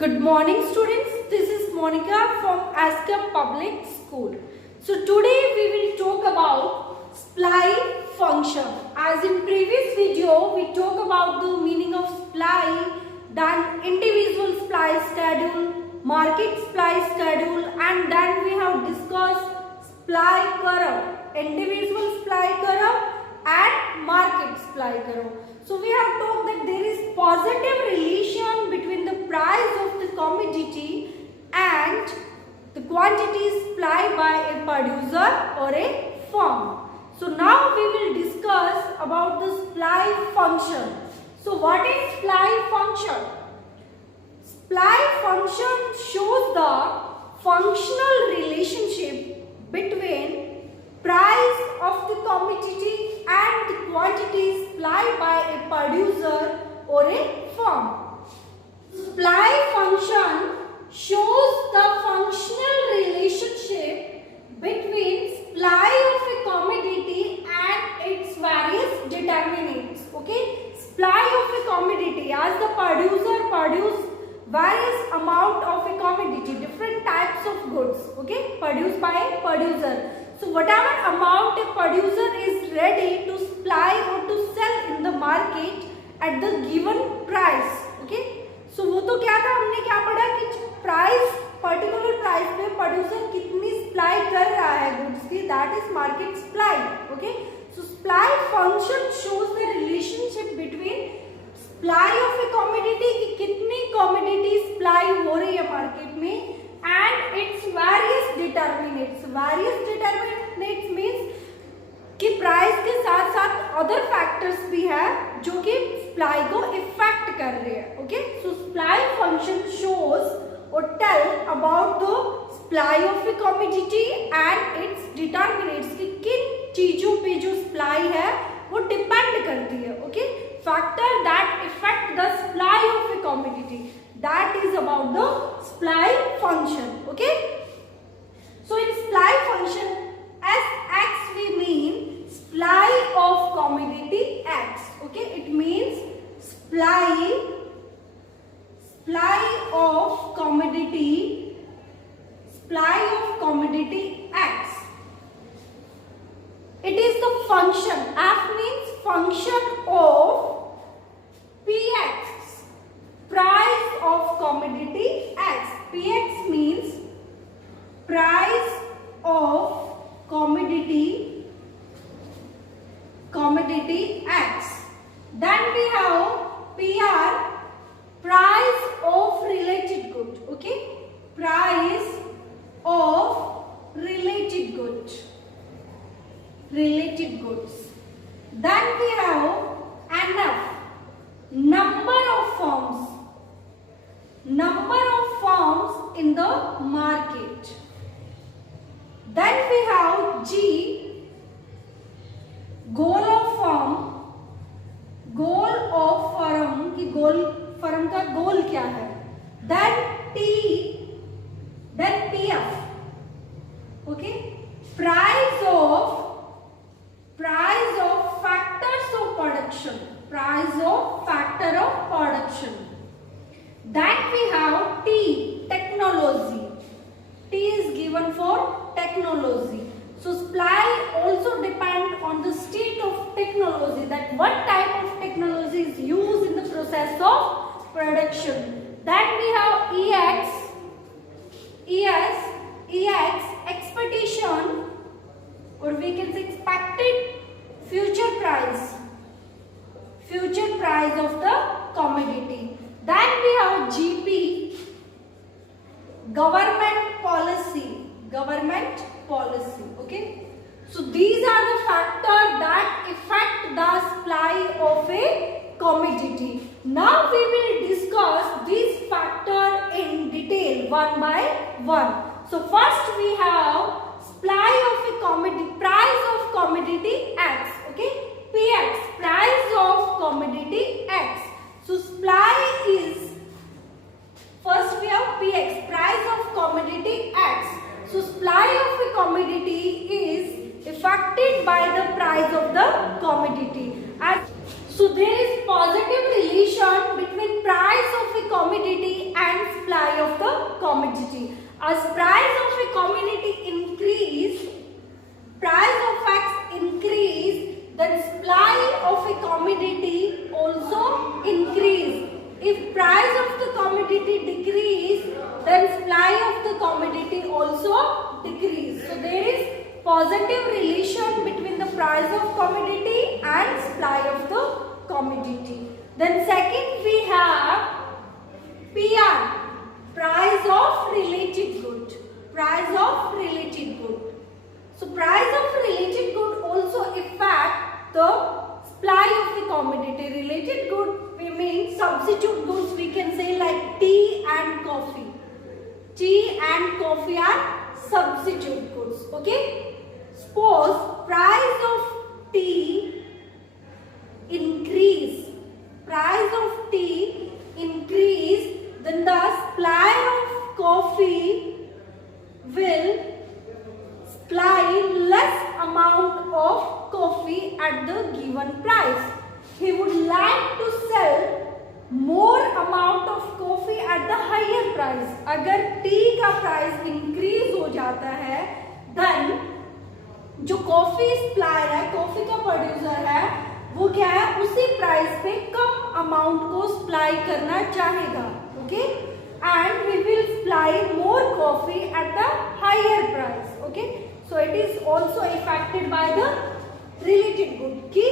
Good morning students, this is Monica from Asker Public School. So today we will talk about supply function. As in previous video we talk about the meaning of supply, then individual supply schedule, market supply schedule, and then we have discussed supply curve, individual supply curve and market supply curve. So we have talked that there is positive relation between the price of the commodity and the quantity supplied by a producer or a firm. So now we will discuss about the supply function. So what is supply function? Supply function shows the functional relationship between price of the commodity and the quantity supplied by a producer or a firm. Supply function shows the functional relationship between supply of a commodity and its various determinants. Okay, supply of a commodity, as the producer produce various amount of a commodity, different types of goods, okay, produced by a producer. So whatever amount a producer is ready to supply or to sell in the market at the given price, okay. So वो तो क्या था, हमने क्या पढ़ा कि price, particular price पे producer कितनी सप्लाई कर रहा है गुड्स की, that is market supply. Okay, so supply function shows the relationship between supply of a commodity कि कितनी कमोडिटी सप्लाई हो रही है मार्केट में and its various determinants. Various determinants means कि प्राइस के साथ साथ अदर फैक्टर्स भी है जो कि सप्लाई को इफेक्ट कर रहे हैं. Okay, so supply function shows और tell about the supply of a commodity and its determinants कि किन चीजों पे जो सप्लाई है वो डिपेंड करती है. Okay, factor that effect the supply of a commodity, that is about the supply function. Okay, so in supply function Sx we mean supply of commodity X. Okay, it means supply of commodity X. It is the function. F means function of Px, price of commodity X. Px means price of commodity X. Then we have PR, price of related good. Okay, price of related goods. Then we have NF, number of firms in the market. Then we have G, goal of firm कि firm का गोल क्या है. Then T, then PF, okay, price of factors of production, factor of production. Then we have T, technology. T is given for technology. So supply also depend on the state of technology, that what type of technology is used in the process of production. Then we have EX, expectation, or we can say expected future price of the commodity. Then we have GP, government policy. Okay, so these are the factors that affect the supply of a commodity. Now we will discuss these factors in detail one by one. So first we have supply of a commodity, price of commodity X. Okay, Px, price of commodity X. So supply is, first we have Px, price of commodity X. So supply of a commodity is affected by the price of the commodity. So there is positive relation between price of a commodity and supply as price of a commodity increase, price of X increase, then supply of a commodity also increase. If price of the commodity decrease, then supply of the commodity also decrease. So there is positive relation between the price of commodity and supply of the commodity. Then second we have PR, price of related good. Price of related good. So price of related good also affect the supply of the commodity. Related good we mean substitute goods, we can say like tea and coffee. Tea and coffee are substitute goods. Okay. Suppose price of tea increase. Price of tea increase, then the supply of coffee will supply less amount of coffee at the given price. He would like to sell more amount of coffee at the higher price. अगर T का price increase हो जाता है, then जो coffee supplier है, coffee का producer है, वो क्या है, उसी प्राइस पे कम अमाउंट को सप्लाई करना चाहेगा. Okay, and we will supply more coffee at the higher price. Okay, so it is also affected by the related good कि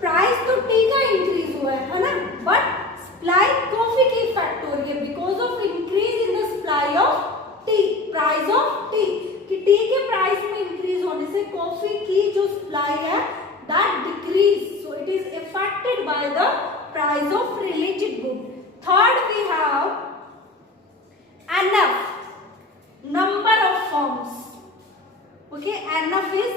प्राइस तो टी का इंक्रीज हुआ है ना, बट सप्लाई कॉफी की इफेक्ट हो रही है because of increase in the supply of tea. Price of tea कि टी के प्राइस में इंक्रीज होने से कॉफी की जो सप्लाई है that decrease, so it is affected by the price of related good. Third we have NF, number of firms. Okay, NF is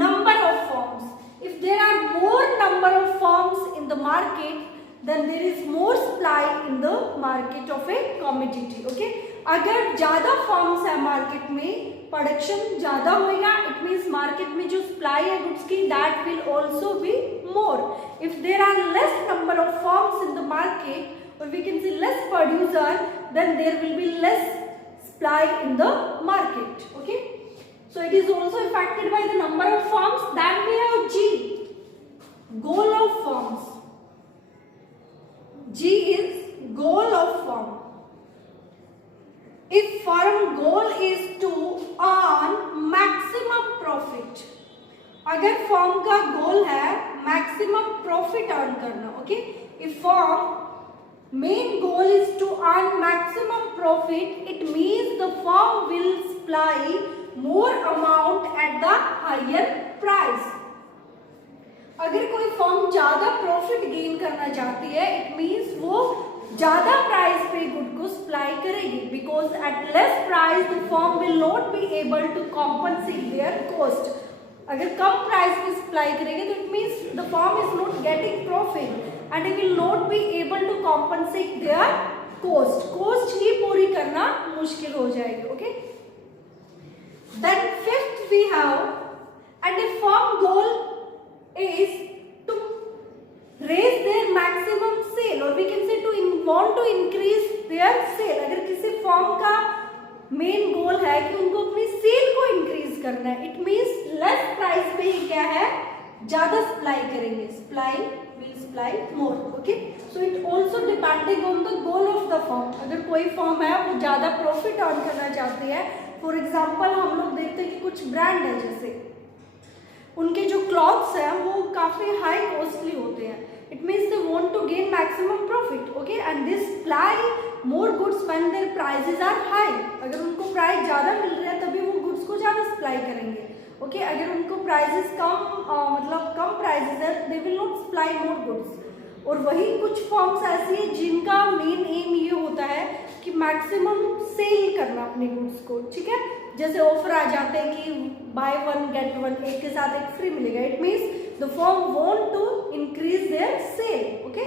number of firms. If there are more number of firms in the market, then there is more supply in the market of a commodity. Okay, अगर ज्यादा forms है market में, production ज्यादा होएगा, it means market में जो supply है goods की that will also be more. If there are less number of firms in the market, और we can see less producer, then there will be less supply in the market. Okay, so it is also affected by the number of firms. That we have G, goal of firms. G is goal of firm. If firm goal is to earn maximum profit, अगर firm का goal है maximum profit earn करना. Okay, if firm main goal is to earn maximum profit, it means the firm will supply more amount at the higher price. अगर कोई firm ज्यादा profit gain करना चाहती है, इट मींस वो ज्यादा प्राइस पे गुड को सप्लाई करेगी, because at less price the firm will not be able to compensate their cost. अगर कम प्राइस पे सप्लाई करेगी तो it means the firm is not getting profit and it will not be able to compensate their cost. Cost ही पूरी करना मुश्किल हो जाएगी. Okay, then fifth we have at a firm goal is to raise their maximum sale, or we can say to want to increase their sale. अगर किसी firm का main goal है कि उनको अपनी सेल को इंक्रीज करना है, इट मींस लेस प्राइस पे ही क्या है, ज्यादा सप्लाई करेंगे. Supply will supply more. Okay, so it also depending on the goal of the firm. अगर कोई फर्म है वो ज्यादा प्रॉफिट अर्न करना चाहती है, फॉर एग्जांपल हम लोग देखते हैं कि कुछ ब्रांड है, जैसे उनके जो क्लॉथ्स हैं वो काफी हाई कॉस्टली होते हैं. It means they want to gain maximum profit. Okay, and this supply more goods when their prices are high. अगर उनको प्राइस ज्यादा मिल रहा है तभी वो गुड्स को ज्यादा सप्लाई करेंगे. ओके, अगर उनको प्राइसेस कम मतलब कम प्राइसेस है, they will not supply more goods. और वही कुछ फर्म्स ऐसी है जिनका मेन एम ये होता है कि मैक्सिमम सेल करना अपने गुड्स को. ठीक है, जैसे ऑफर आ जाते हैं कि बाय वन गेट वन, एक के साथ एक फ्री मिलेगा. It means the firm want to increase their sale. Okay,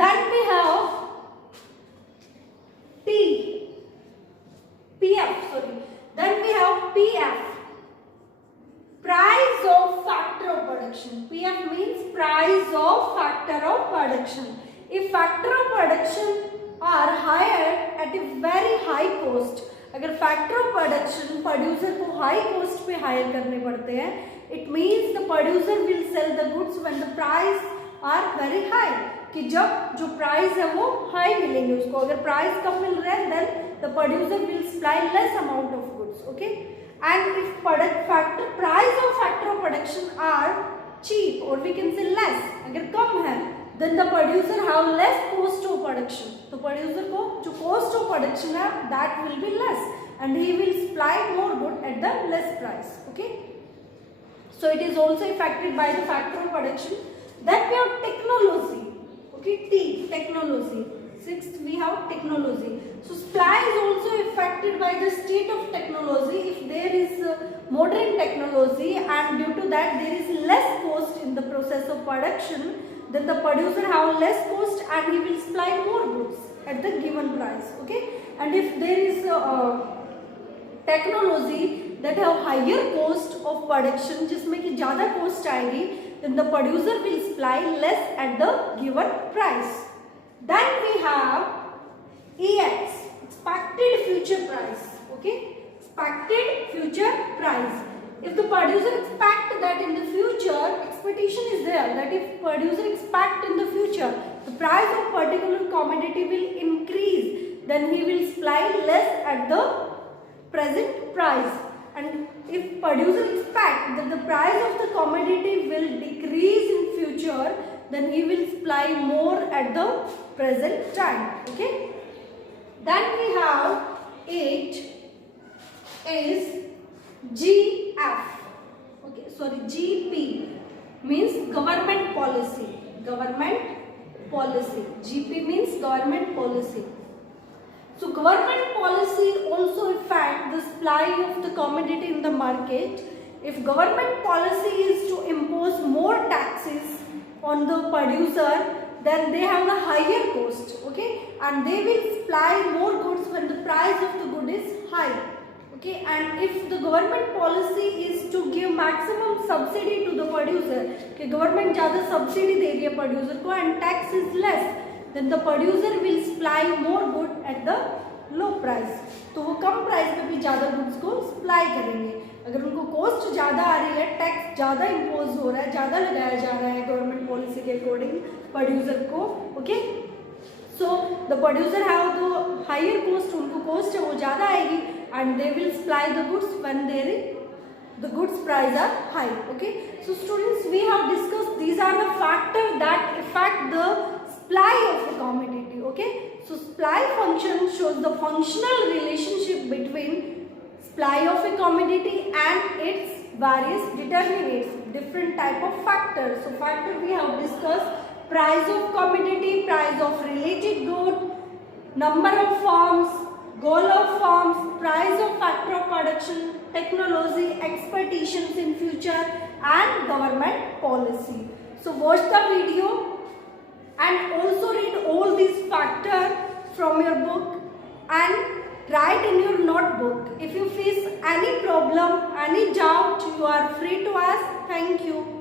then we have T, PF, sorry, then we have PF, price of factor of production. PF means price of factor of production. If factor of production are higher at a very high cost, अगर factor of production producer को high cost पे hire करने पड़ते हैं, it means the producer will sell the goods when the price are very high, कि जब जो price है वो हाई मिलेंगे उसको. अगर प्राइस कम मिल रहा है then the producer will supply less amount of goods. Okay, and if price of factor of production are cheap or we can say less, अगर कम है then the producer have less cost of production, तो producer को जो cost of production है that will be less and he will supply more good at the less price. Okay, so it is also affected by the factor of production. Then we have technology. Okay, T, technology. Sixth we have technology. So supply is also affected by the state of technology. If there is modern technology and due to that there is less cost in the process of production, then the producer have less cost and he will supply more goods at the given price. Okay, and if there is technology that have higher cost of production, जिसमें कि ज़्यादा cost आएगी, then the producer will supply less at the given price. Then we have EX, expected future price. Okay, expected future price. If the producer expect that in the future, expectation is there that if producer expect in the future the price of particular commodity will increase, then he will supply less at the present price. And if producer expect that the price of the commodity will decrease in future, then he will supply more at the present time. Okay, then we have 8 is GF. Okay, sorry, GP means government policy. Government policy. GP means government policy. So government policy also affect the supply of the commodity in the market. If government policy is to impose more taxes on the producer, then they have a higher cost. Okay, and they will supply more goods when the price of the good is high. Okay, and if the government policy is to give maximum subsidy to the producer, कि government ज़्यादा subsidy दे रही है producer को and tax is less, then the producer will supply more good at the low price. तो वो कम price पे भी ज़्यादा goods को supply करेंगे. अगर उनको cost ज़्यादा आ रही है, tax ज़्यादा impose हो रहा है, ज़्यादा लगाया जा रहा है government policy के according producer को. Okay, so the producer have the higher cost, उनको cost है वो ज़्यादा आएगी and they will supply the goods when the goods price are high. Okay, so students, we have discussed these are the factors that affect the supply of a commodity. Okay, so supply function shows the functional relationship between supply of a commodity and its various determinants, different type of factors. So factor we have discussed: price of commodity, price of related good, number of farms, goal of farms, price of factor of production, technology, expectations in future, and government policy. So watch the video and also read all these factors from your book and write in your notebook. If you face any problem, any doubt, you are free to ask. Thank you.